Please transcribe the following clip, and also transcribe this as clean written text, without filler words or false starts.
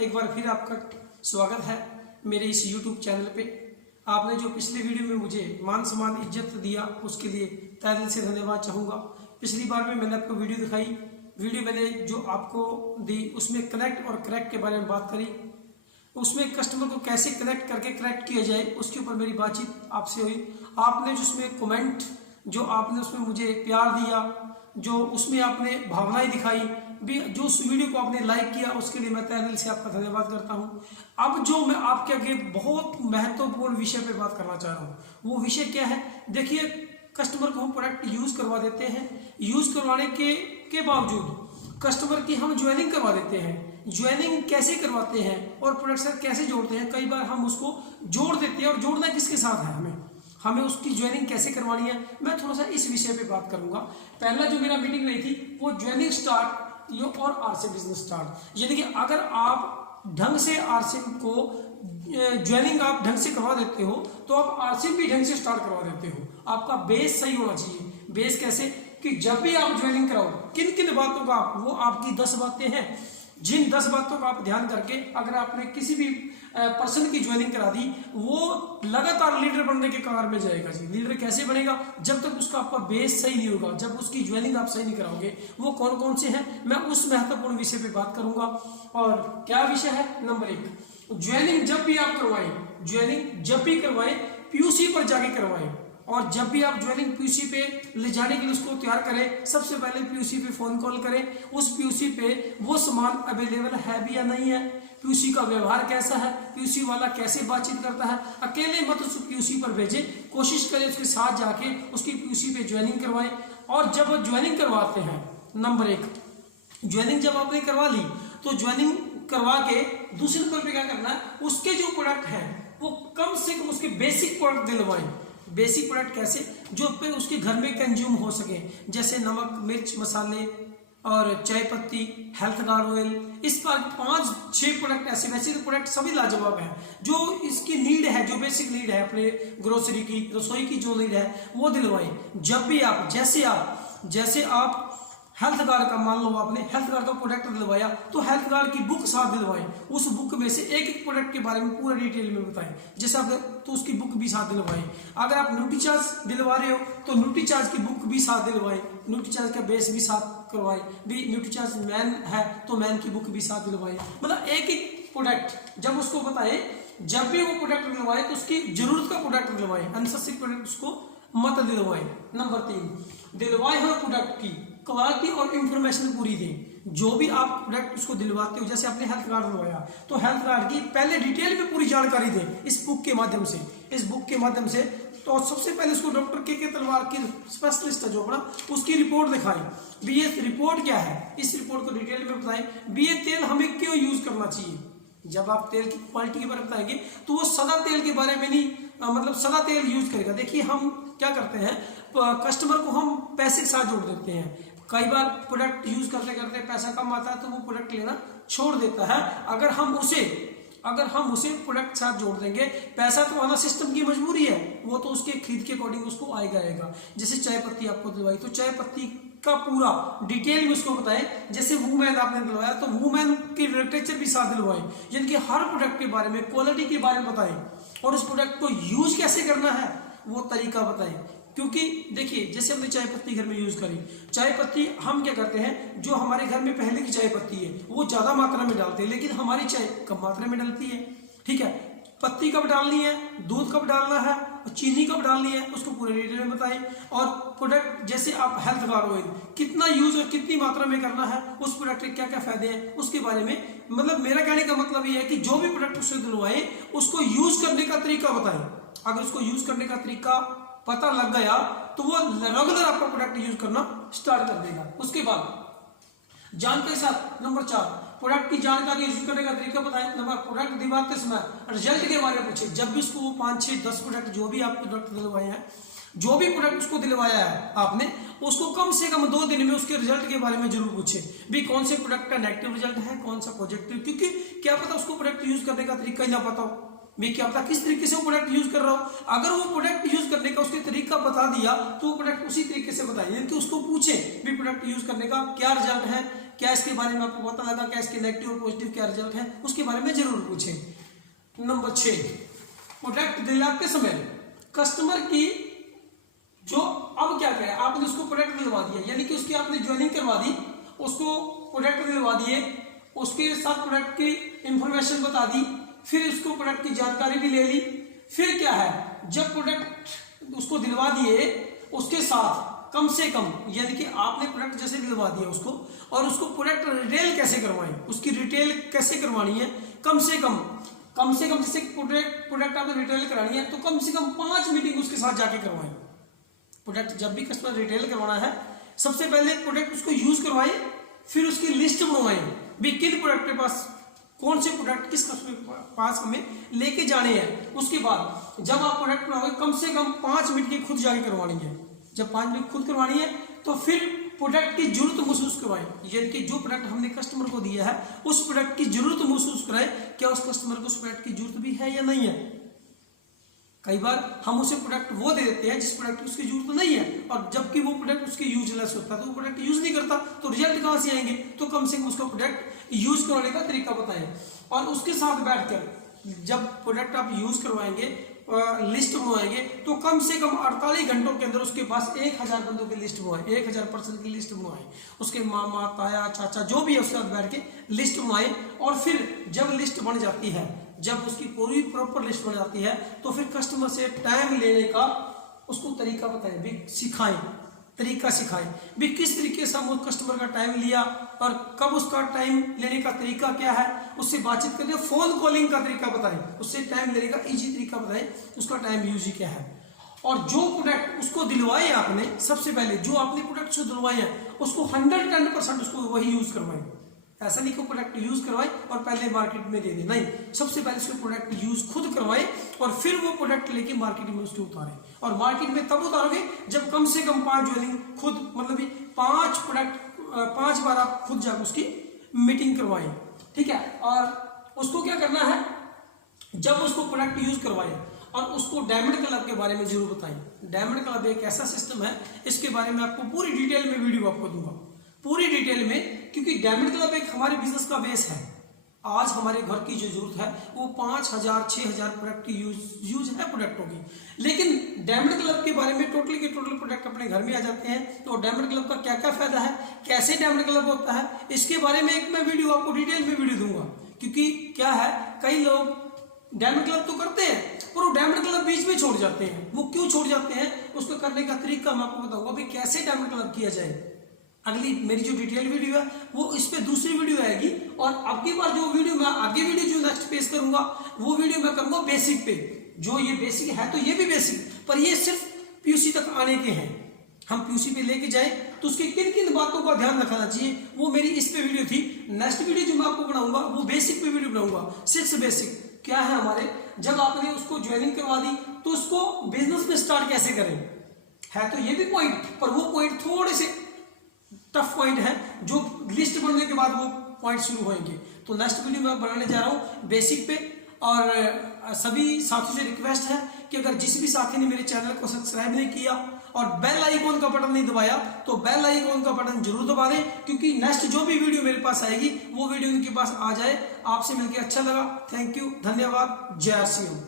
एक बार फिर आपका स्वागत है मेरे इस YouTube चैनल पे। आपने जो पिछले वीडियो में मुझे मान सम्मान इज्जत दिया उसके लिए तहे दिल से धन्यवाद चाहूँगा। पिछली बार में मैंने आपको वीडियो दिखाई, वीडियो मैंने जो आपको दी उसमें कनेक्ट और करेक्ट के बारे में बात करी, उसमें कस्टमर को कैसे कनेक्ट करके करेक्ट किया जाए उसके ऊपर मेरी बातचीत आपसे हुई। आपने जो उसमें कमेंट जो आपने उसमें मुझे प्यार दिया, जो उसमें आपने भावनाएं दिखाई भी, जो उस वीडियो को आपने लाइक किया उसके लिए मैं तहे दिल से आपका धन्यवाद करता हूं। अब जो मैं आपके आगे बहुत महत्वपूर्ण विषय पे बात करना चाह रहा हूं वो विषय क्या है। देखिए, कस्टमर को हम प्रोडक्ट यूज करवा देते हैं, यूज करवाने के बावजूद कस्टमर की हम ज्वाइनिंग करवा देते हैं। ज्वाइनिंग कैसे करवाते हैं और प्रोडक्ट से कैसे जोड़ते हैं, कई बार हम उसको जोड़ देते हैं और जोड़ना किसके साथ है, हमें उसकी ज्वाइनिंग कैसे करवानी है, मैं थोड़ा सा इस विषय पे बात करूंगा। पहला जो मेरा मीटिंग रही थी वो ज्वाइनिंग स्टार्ट और आरसीएम बिजनेस स्टार्ट, यानी कि अगर आप ढंग से आरसीएम को ज्वाइनिंग आप ढंग से करवा देते हो तो आप आरसीएम भी ढंग से स्टार्ट करवा देते हो। आपका बेस सही होना चाहिए। बेस कैसे कि जब भी आप ज्वाइनिंग कराओ किन किन बातों का वो आपकी 10 बातें हैं, जिन 10 बातों का आप ध्यान करके अगर आपने किसी भी पर्सन की ज्वाइनिंग करा दी वो लगातार लीडर बनने के कगार में जाएगा जी। लीडर कैसे बनेगा, जब तक उसका आपका बेस सही नहीं होगा, जब उसकी ज्वाइनिंग आप सही नहीं कराओगे। वो कौन कौन से हैं मैं उस महत्वपूर्ण विषय पे बात करूंगा। और क्या विषय है, नंबर 1, ज्वाइनिंग जब भी आप करवाएं, ज्वाइनिंग जब भी करवाएं पीयूसी पर जाके करवाएं। और जब भी आप ज्वाइनिंग पीयूसी पे ले जाने के लिए उसको तैयार करें, सबसे पहले पीयूसी पे फोन कॉल करें, उस पीयूसी पे वो सामान अवेलेबल है भी या नहीं है, पीयूसी का व्यवहार कैसा है, पीयूसी वाला कैसे बातचीत करता है। अकेले मत उस पीयूसी पर भेजें, कोशिश करें उसके साथ जाके उसकी पीयूसी पे ज्वाइनिंग करवाएं। और जब ज्वाइनिंग करवाते हैं, नंबर 1, ज्वाइनिंग जब आपने करवा ली तो ज्वाइनिंग करवा के दूसरे नंबर पे क्या करना है, उसके जो प्रोडक्ट है वो कम से कम उसके बेसिक प्रोडक्ट दिलवाएं। बेसिक प्रोडक्ट कैसे, जो पे उसके घर में कंज्यूम हो सके, जैसे नमक, मिर्च, मसाले और चाय पत्ती, हेल्थ गार्ड ऑयल, इस पर 5-6 प्रोडक्ट ऐसे। वैसे तो प्रोडक्ट सभी लाजवाब हैं, जो इसकी नीड है, जो बेसिक नीड है अपने ग्रोसरी की, रसोई की जो नीड है वो दिलवाएं। जब भी आप जैसे आप हेल्थ गार्ड का, मान लो आपने हेल्थ गार्ड का प्रोडक्ट दिलवाया तो हेल्थ गार्ड की बुक साथ दिलवाएं। उस बुक में से एक एक प्रोडक्ट के बारे में पूरा डिटेल में बताएं। जैसे आप तो उसकी बुक भी साथ दिलवाएं। अगर आप न्यूट्रीचार्ज दिलवा रहे हो तो न्यूट्रीचार्ज की बुक भी साथ दिलवाएं, न्यूट्रीचार्ज का बेस भी साथ करवाएं। भी न्यूट्रीचार्ज मैन है तो मैन की बुक भी साथ दिलवाएं। मतलब एक एक प्रोडक्ट जब उसको बताएं, जब भी वो प्रोडक्ट दिलवाए तो उसकी जरूरत का प्रोडक्ट दिलवाएं, अननेसेसरी प्रोडक्ट उसको मत दिलवाएं। नंबर 3, दिलवाए हुए प्रोडक्ट की क्वालिटी और इंफॉर्मेशन पूरी दें। जो भी आप प्रोडक्ट उसको दिलवाते हो, जैसे आपने हेल्थ कार्ड दिलवाया तो हेल्थ कार्ड की पहले डिटेल में पूरी जानकारी दें इस बुक के माध्यम से। इस बुक के माध्यम से तो सबसे पहले उसको डॉक्टर के तलवार की स्पेशलिस्ट है जो अपना, उसकी रिपोर्ट दिखाएं भी ये रिपोर्ट क्या है, इस रिपोर्ट को डिटेल में बताएं भी ये तेल हमें क्यों यूज करना चाहिए। जब आप तेल की क्वालिटी के बारे में बताएंगे तो वो सदा तेल के बारे में नहीं, मतलब सदा तेल यूज करेगा। देखिए, हम क्या करते हैं, कस्टमर को हम पैसे के साथ जोड़ देते हैं। कई बार प्रोडक्ट यूज करते करते पैसा कम आता है तो वो प्रोडक्ट लेना छोड़ देता है। अगर हम उसे प्रोडक्ट साथ जोड़ देंगे, पैसा तो आना सिस्टम की मजबूरी है, वो तो उसके खरीद के अकॉर्डिंग उसको आएगा। जैसे चाय पत्ती आपको दिलवाई तो चाय पत्ती का पूरा डिटेल में उसको बताएं। जैसे वूमेन आपने दिलवाया तो वूमेन की लिटरेचर भी साथ दिलवाएं, जिनके हर प्रोडक्ट के बारे में, क्वालिटी के बारे में बताएं और उस प्रोडक्ट को यूज कैसे करना है वो तरीका बताएं। क्योंकि देखिए, जैसे हमने चाय पत्ती घर में यूज करी, चाय पत्ती हम क्या करते हैं, जो हमारे घर में पहले की चाय पत्ती है वो ज्यादा मात्रा में डालते हैं, लेकिन हमारी चाय कम मात्रा में डलती है। ठीक है, पत्ती कब डालनी है, दूध कब डालना है, चीनी कब डालनी है, उसको पूरे डिटेल में बताएं। और प्रोडक्ट जैसे आप हेल्थ गार्ड ऑयल कितना यूज और कितनी मात्रा में करना है, उस प्रोडक्ट के क्या क्या फायदे हैं उसके बारे में, मतलब मेरा कहने का मतलब ये है कि जो भी प्रोडक्ट उससे दिलवाएं उसको यूज करने का तरीका बताएं। अगर उसको यूज करने का तरीका पता लग गया तो वो रेगुलर आपका प्रोडक्ट यूज करना स्टार्ट कर देगा। उसके बाद जानकारी साथ, नंबर 4, प्रोडक्ट की जानकारी यूज करने का तरीका बताएं। नंबर, प्रोडक्ट दिलवाते समय रिजल्ट के बारे में पूछे। जब भी उसको 5, 6, 10 प्रोडक्ट जो भी आप प्रोडक्ट दिलवाए हैं, जो भी प्रोडक्ट उसको दिलवाया है आपने, उसको कम से कम 2 दिन में उसके रिजल्ट के बारे में जरूर पूछे भी कौन से प्रोडक्ट का नेगेटिव रिजल्ट है, कौन सा पॉजिटिव। क्योंकि क्या पता उसको प्रोडक्ट यूज करने का तरीका ही ना पता हो, भी क्या पता किस तरीके से वो प्रोडक्ट यूज कर रहा हो। अगर वो प्रोडक्ट यूज करने का उसके तरीका बता दिया तो वो प्रोडक्ट उसी तरीके से बताइए कि उसको पूछे भी प्रोडक्ट यूज करने का क्या रिजल्ट है, क्या इसके बारे में आपको पता लगा, क्या इसके नेगेटिव और पॉजिटिव क्या रिजल्ट है, उसके बारे में जरूर पूछें। नंबर 6, प्रोडक्ट दिलाते समय कस्टमर की जो अब क्या करें, आपने उसको प्रोडक्ट दिलवा दिया, यानी कि उसकी आपने ज्वाइनिंग करवा दी, उसको प्रोडक्ट दिलवा दिए, उसके साथ प्रोडक्ट की इंफॉर्मेशन बता दी, फिर उसको प्रोडक्ट की जानकारी भी ले ली। फिर क्या है, जब प्रोडक्ट उसको दिलवा दिए उसके साथ कम से कम, यानी कि आपने प्रोडक्ट जैसे दिलवा दिया उसको, और उसको प्रोडक्ट रिटेल कैसे करवाएं, उसकी रिटेल कैसे करवानी है, कम से कम जैसे प्रोडक्ट आपने रिटेल करानी है तो कम से कम 5 मीटिंग उसके साथ जाके करवाएं। प्रोडक्ट जब भी कस्टमर रिटेल करवाना है, सबसे पहले प्रोडक्ट उसको यूज करवाएं, फिर उसकी लिस्ट बनवाएं भी किन प्रोडक्ट के पास कौन से प्रोडक्ट किस कस्टमर के पास हमें लेके जाने हैं। उसके बाद जब आप प्रोडक्ट बनाओगे कम से कम 5 मीटिंग खुद जाके करवानी है। जब 5 मीटिंग खुद करवानी है तो फिर प्रोडक्ट की जरूरत महसूस करवाएं, यानी कि जो प्रोडक्ट हमने कस्टमर को दिया है उस प्रोडक्ट की जरूरत महसूस कराएं, क्या उस कस्टमर को उस प्रोडक्ट की जरूरत भी है या नहीं है। कई बार हम उसे प्रोडक्ट वो दे देते हैं जिस प्रोडक्ट की उसकी जरूरत नहीं है, और जबकि वो प्रोडक्ट उसके यूजलेस होता है तो वो प्रोडक्ट यूज नहीं करता, तो रिजल्ट कहां से आएंगे। तो कम से कम उसको प्रोडक्ट यूज करवाने का तरीका बताएं, और उसके साथ बैठकर जब प्रोडक्ट आप यूज करवाएंगे, लिस्ट बनवाएंगे, तो कम से कम 48 घंटों के अंदर उसके पास 1000 बंदों की लिस्ट बनवाएं, 1000 पर्सन की लिस्ट बनवाएं, उसके मामा ताया चाचा जो भी है उसके साथ बैठ के लिस्ट बनवाएं। और फिर जब लिस्ट बन जाती है, जब उसकी पूरी प्रॉपर लिस्ट बन जाती है, तो फिर कस्टमर से टाइम लेने का उसको तरीका बताएं, भी सिखाएं, तरीका सिखाएं भी किस तरीके से हम कस्टमर का टाइम लिया और कब उसका टाइम लेने का तरीका क्या है, उससे बातचीत करने फोन कॉलिंग का तरीका बताएं, उससे टाइम लेने का इजी तरीका बताएं, उसका टाइम यूज क्या है। और जो प्रोडक्ट उसको दिलवाए आपने, सबसे पहले जो आपने प्रोडक्ट से दिलवाए हैं उसको 110% उसको वही यूज करवाएं। ऐसा नहीं कि प्रोडक्ट यूज करवाए और पहले मार्केट में दे दे, नहीं, सबसे पहले उसको प्रोडक्ट यूज खुद करवाए और फिर वो प्रोडक्ट लेके मार्केट में उसको उतारे। और मार्केट में तब उतारोगे जब कम से कम 5 ज्वाइनिंग खुद, मतलब 5 प्रोडक्ट 5 बार आप खुद जाकर उसकी मीटिंग करवाएं, ठीक है। और उसको क्या करना है, जब उसको प्रोडक्ट यूज करवाए और उसको डायमंड क्लब के बारे में जरूर बताएं। डायमंड क्लब एक ऐसा सिस्टम है, इसके बारे में आपको पूरी डिटेल में वीडियो आपको दूंगा, पूरी डिटेल में, क्योंकि डायमंड क्लब एक हमारे बिजनेस का बेस है। आज हमारे घर की जो जरूरत है वो 5000 6000 प्रोडक्ट की यूज है प्रोडक्टों की, लेकिन डायमंड क्लब के बारे में टोटल के टोटल प्रोडक्ट अपने घर में आ जाते हैं। तो डायमंड क्लब का क्या क्या फायदा है, कैसे डायमंड क्लब होता है, इसके बारे में एक मैं वीडियो आपको डिटेल में वीडियो दूंगा। क्योंकि क्या है, कई लोग डायमंड क्लब तो करते हैं पर वो डायमंड क्लब बीच में छोड़ जाते हैं। वो क्यों छोड़ जाते हैं, उसको करने का तरीका मैं आपको बताऊंगा भी कैसे डायमंड क्लब किया जाए। अगली मेरी जो डिटेल वीडियो है वो इस पे दूसरी वीडियो आएगी, और अगली बार जो वीडियो मैं आगे वीडियो जो नेक्स्ट पेश करूंगा वो वीडियो मैं करूंगा बेसिक पे। जो ये बेसिक है तो ये भी बेसिक, पर ये सिर्फ पीयूसी तक आने के हैं। हम पीयूसी पे लेके जाए तो उसकी किन किन बातों का ध्यान रखना चाहिए, वो मेरी इस पे वीडियो थी। नेक्स्ट वीडियो जो मैं आपको बनाऊंगा वो बेसिक पे वीडियो बनाऊंगा। 6 बेसिक क्या है हमारे, जब आपने उसको ज्वाइनिंग करवा दी तो उसको बिजनेस में स्टार्ट कैसे करें, है तो ये भी पॉइंट, पर वो पॉइंट थोड़े से टफ पॉइंट है जो लिस्ट बनने के बाद वो पॉइंट शुरू होंगे। तो नेक्स्ट वीडियो मैं बनाने जा रहा हूँ बेसिक पे। और सभी साथियों से रिक्वेस्ट है कि अगर जिस भी साथी ने मेरे चैनल को सब्सक्राइब नहीं किया और बेल आइकॉन का बटन नहीं दबाया तो बेल आइकॉन का बटन जरूर दबा दें, क्योंकि नेक्स्ट जो भी वीडियो मेरे पास आएगी वो वीडियो उनके पास आ जाए। आपसे मिलकर अच्छा लगा, थैंक यू, धन्यवाद, जय श्री राम।